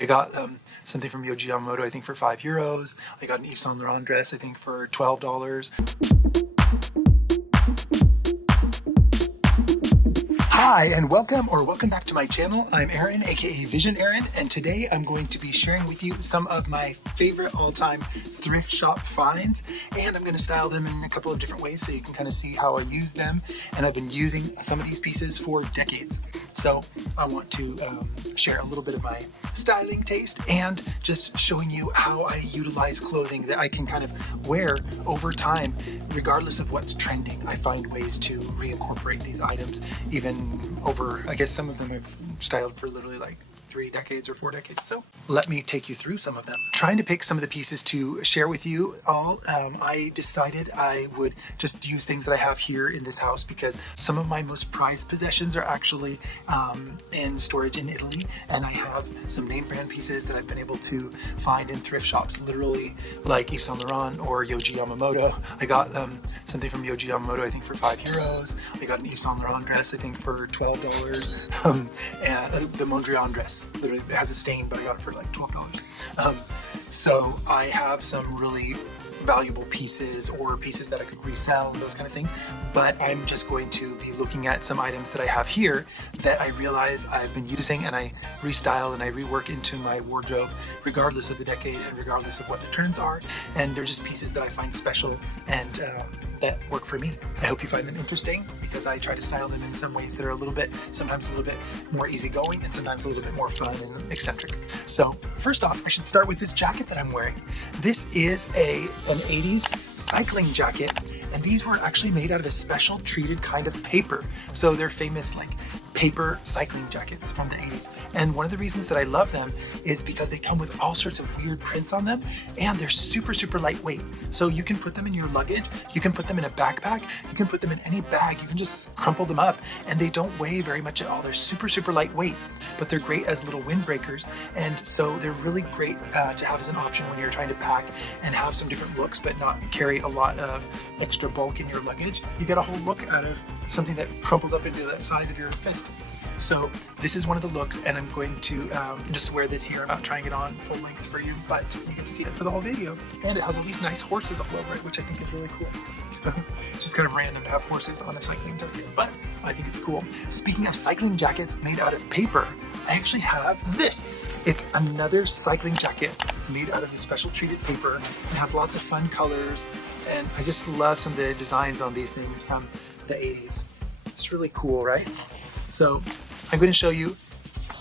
I got something from Yamamoto, I think for €5. I got an Yves Saint Laurent dress, I think for $12. Hi and welcome back to my channel. I'm Aaron, aka Visionaaron, and today I'm going to be sharing with you some of my favorite all-time thrift shop finds, and I'm going to style them in a couple of different ways so you can kind of see how I use them. And I've been using some of these pieces for decades, so I want to share a little bit of my styling taste and just showing you how I utilize clothing that I can kind of wear over time regardless of what's trending. I find ways to reincorporate these items even over, I guess some of them I've styled for literally like 3 decades or 4 decades. So let me take you through some of them. Trying to pick some of the pieces to share with you all, I decided I would just use things that I have here in this house because some of my most prized possessions are actually in storage in Italy, and I have some name brand pieces that I've been able to find in thrift shops, literally like Yves Saint Laurent or Yamamoto. I got something from Yamamoto, I think for €5. I got an Yves Saint Laurent dress, I think for $12. And the Mondrian dress, literally it has a stain, but I got it for like $12. So I have some really valuable pieces or pieces that I could resell and those kind of things, but I'm just going to be looking at some items that I have here that I realize I've been using and I restyle and I rework into my wardrobe regardless of the decade and regardless of what the trends are, and they're just pieces that I find special and that work for me. I hope you find them interesting because I try to style them in some ways that are sometimes a little bit more easygoing and sometimes a little bit more fun and eccentric. So first off, I should start with this jacket that I'm wearing. This is an 80s cycling jacket, and these were actually made out of a special treated kind of paper. So they're famous like paper cycling jackets from the 80s. And one of the reasons that I love them is because they come with all sorts of weird prints on them, and they're super, super lightweight. So you can put them in your luggage, you can put them in a backpack, you can put them in any bag, you can just crumple them up, and they don't weigh very much at all. They're super, super lightweight, but they're great as little windbreakers. And so they're really great to have as an option when you're trying to pack and have some different looks, but not carry a lot of extra bulk in your luggage. You get a whole look out of something that crumples up into the size of your fist. So this is one of the looks, and I'm going to just wear this here. I'm not trying it on full length for you, but you get to see it for the whole video. And it has all these nice horses all over it, which I think is really cool. Just kind of random to have horses on a cycling jacket, but I think it's cool. Speaking of cycling jackets made out of paper, I actually have this. It's another cycling jacket. It's made out of this special treated paper. It has lots of fun colors, and I just love some of the designs on these things from the 80s. It's really cool, right? So I'm going to show you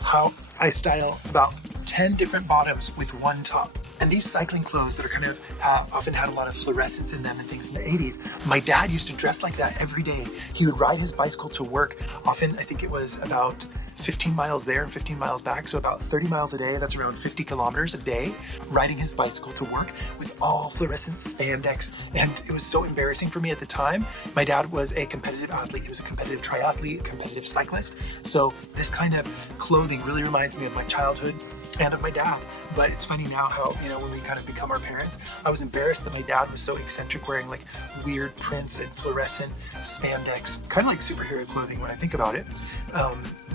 how I style about 10 different bottoms with one top. And these cycling clothes that are kind of often had a lot of fluorescence in them and things in the 80s, my dad used to dress like that every day. He would ride his bicycle to work. Often, I think it was about 15 miles there and 15 miles back, so about 30 miles a day. That's around 50 kilometers a day, riding his bicycle to work with all fluorescent spandex. And it was so embarrassing for me at the time. My dad was a competitive athlete. He was a competitive triathlete, a competitive cyclist. So this kind of clothing really reminds me of my childhood and of my dad. But it's funny now how, when we kind of become our parents, I was embarrassed that my dad was so eccentric, wearing like weird prints and fluorescent spandex, kind of like superhero clothing when I think about it.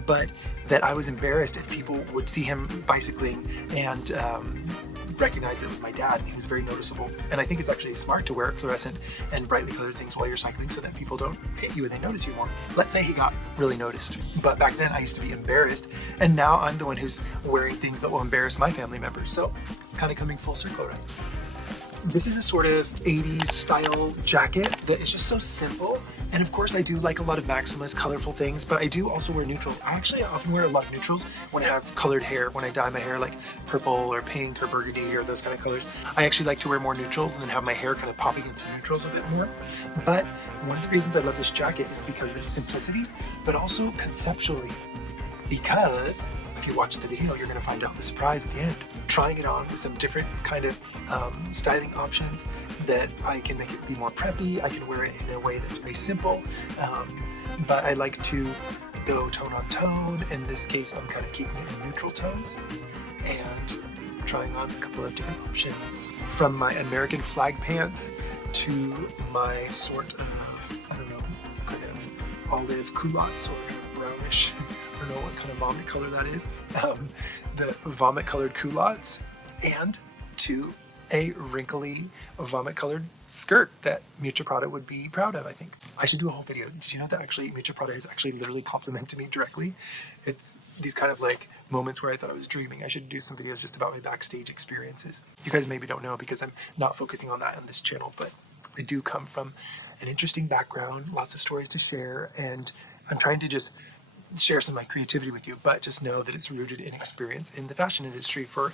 But that I was embarrassed if people would see him bicycling and recognize that it was my dad, and he was very noticeable. And I think it's actually smart to wear fluorescent and brightly colored things while you're cycling so that people don't hit you and they notice you more. Let's say he got really noticed, but back then I used to be embarrassed, and now I'm the one who's wearing things that will embarrass my family members. So it's kind of coming full circle, right? This is a sort of 80s style jacket that is just so simple. And of course I do like a lot of maximalist, colorful things, but I do also wear neutrals. I actually often wear a lot of neutrals when I have colored hair, when I dye my hair like purple or pink or burgundy or those kind of colors. I actually like to wear more neutrals and then have my hair kind of pop against the neutrals a bit more. But one of the reasons I love this jacket is because of its simplicity, but also conceptually, because if you watch the video, you're going to find out the surprise at the end. Trying it on with some different kind of styling options that I can make it be more preppy. I can wear it in a way that's very simple, but I like to go tone on tone. In this case, I'm kind of keeping it in neutral tones and trying on a couple of different options, from my American flag pants to my sort of, kind of olive culottes or brownish. I don't know what kind of vomit color that is. the vomit colored culottes and to a wrinkly vomit colored skirt that Miuccia Prada would be proud of, I think. I should do a whole video. Did you know that actually Miuccia Prada has actually literally complimented me directly? It's these kind of like moments where I thought I was dreaming. I should do some videos just about my backstage experiences. You guys maybe don't know because I'm not focusing on that on this channel, but I do come from an interesting background, lots of stories to share, and I'm trying to just share some of my creativity with you, but just know that it's rooted in experience in the fashion industry for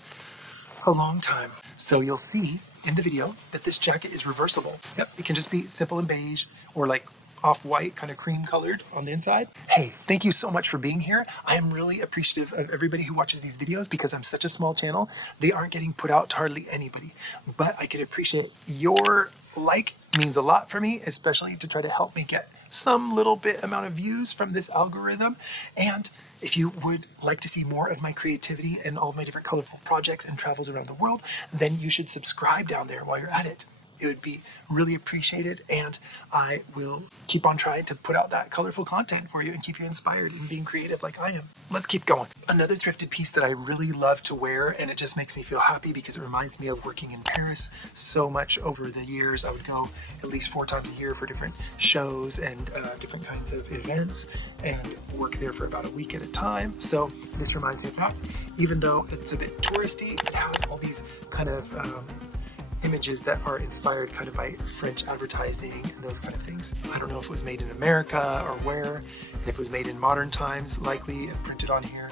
a long time. So you'll see in the video that this jacket is reversible. Yep, it can just be simple and beige or like off-white, kind of cream colored on the inside. Hey, thank you so much for being here. I am really appreciative of everybody who watches these videos because I'm such a small channel. They aren't getting put out to hardly anybody, but I can appreciate your like means a lot for me, especially to try to help me get some little bit amount of views from this algorithm. And if you would like to see more of my creativity and all of my different colorful projects and travels around the world, then you should subscribe down there while you're at it. It would be really appreciated, and I will keep on trying to put out that colorful content for you and keep you inspired and being creative like I am. Let's keep going. Another thrifted piece that I really love to wear, and it just makes me feel happy because it reminds me of working in Paris so much over the years. I would go at least 4 times a year for different shows and different kinds of events and work there for about a week at a time. So this reminds me of that. Even though it's a bit touristy, it has all these kind of images that are inspired kind of by French advertising and those kind of things. I don't know if it was made in America or where, and if it was made in modern times, likely, and printed on here.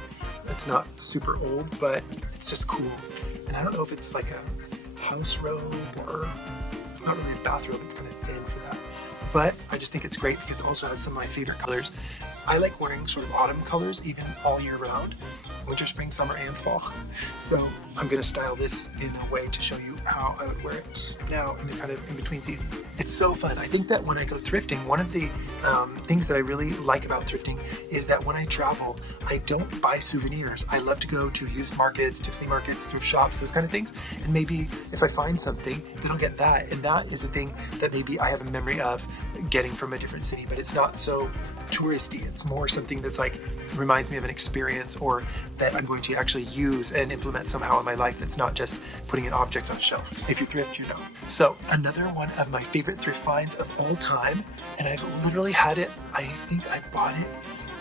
It's not super old, but it's just cool. And I don't know if it's like a house robe or it's not really a bathrobe, it's kind of thin for that. But I just think it's great because it also has some of my favorite colors. I like wearing sort of autumn colors even all year round. Winter, spring, summer, and fall. So I'm going to style this in a way to show you how I would wear it now in the kind of in between seasons. It's so fun. I think that when I go thrifting, one of the things that I really like about thrifting is that when I travel, I don't buy souvenirs. I love to go to used markets, to flea markets, thrift shops, those kind of things. And maybe if I find something, then I'll get that. And that is a thing that maybe I have a memory of getting from a different city, but it's not so touristy. It's more something that's like reminds me of an experience or that I'm going to actually use and implement somehow in my life that's not just putting an object on a shelf. If you thrift, you know. So another one of my favorite thrift finds of all time, and I've literally had it, I think I bought it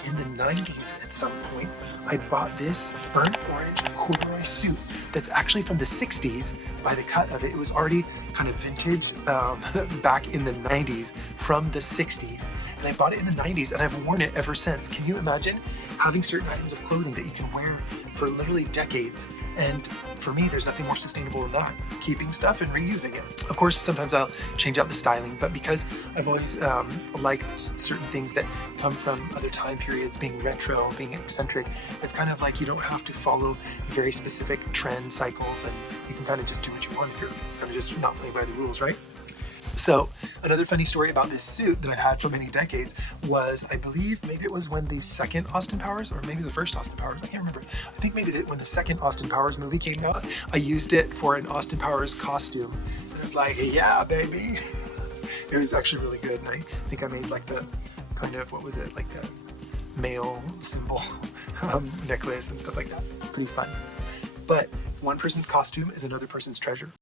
in the 90s at some point. I bought this burnt orange corduroy suit that's actually from the 60s by the cut of it. It was already kind of vintage back in the 90s from the 60s. And I bought it in the 90s and I've worn it ever since. Can you imagine having certain items of clothing that you can wear for literally decades? And for me, there's nothing more sustainable than that. Keeping stuff and reusing it. Of course, sometimes I'll change out the styling, but because I've always liked certain things that come from other time periods, being retro, being eccentric, it's kind of like you don't have to follow very specific trend cycles and you can kind of just do what you want if you're kind of just not playing by the rules, right? So another funny story about this suit that I've had for many decades was, I believe maybe it was when the second Austin Powers, or maybe the first Austin Powers, I can't remember. I think maybe when the second Austin Powers movie came out, I used it for an Austin Powers costume. And it's like, yeah, baby. It was actually really good. And I think I made like the kind of, what was it, like the male symbol necklace and stuff like that. Pretty fun. But one person's costume is another person's treasure.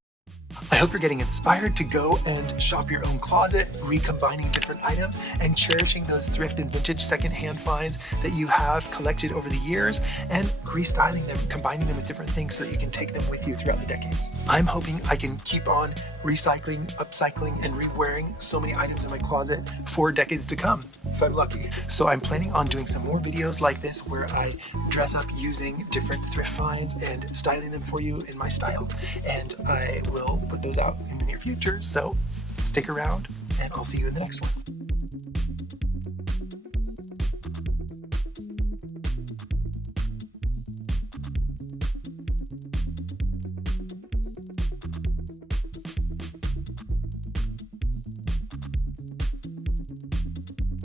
I hope you're getting inspired to go and shop your own closet, recombining different items and cherishing those thrift and vintage secondhand finds that you have collected over the years and restyling them, combining them with different things so that you can take them with you throughout the decades. I'm hoping I can keep on recycling, upcycling, and rewearing so many items in my closet for decades to come, if I'm lucky. So I'm planning on doing some more videos like this where I dress up using different thrift finds and styling them for you in my style. And I will put those out in the near future. So stick around and I'll see you in the next one.